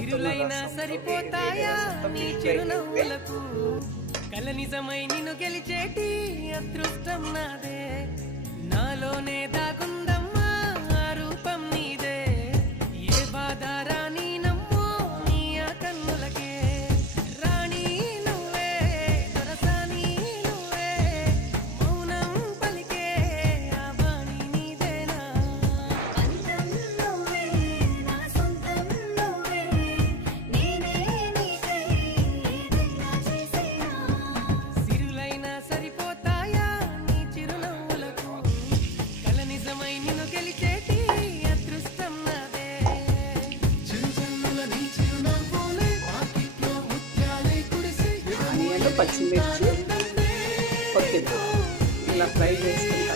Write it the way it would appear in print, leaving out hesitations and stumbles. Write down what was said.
సిరులైనా సరిపోతాయా నీ చిరునవ్వులకు కల నిజమై నిన్ను గెలిచేటి అదృష్టం నాదే నాలోనే దాగుందమ్మా ఆ రూపం నీదే ఏ బాధ రాని నమ్మో నీ ఆ కన్నులకే రాణి నువ్వే దొరసాని నువ్వే మౌనం పలికే ఆ బాణి నీదేనా అందం నువ్వే నా సొంతం నువ్వే నేనే నీకై ఏదైనా చేసేనా సిరులైనా సరిపోతాయా నీ చిరునవ్వులకు కల నిజమై నిన్ను గెలిచేటి అదృష్టం నాదే ఆనియన్ పచ్చిమిర్చి కొత్తిమీర ఇలా ఫ్రై చేసుకుంటే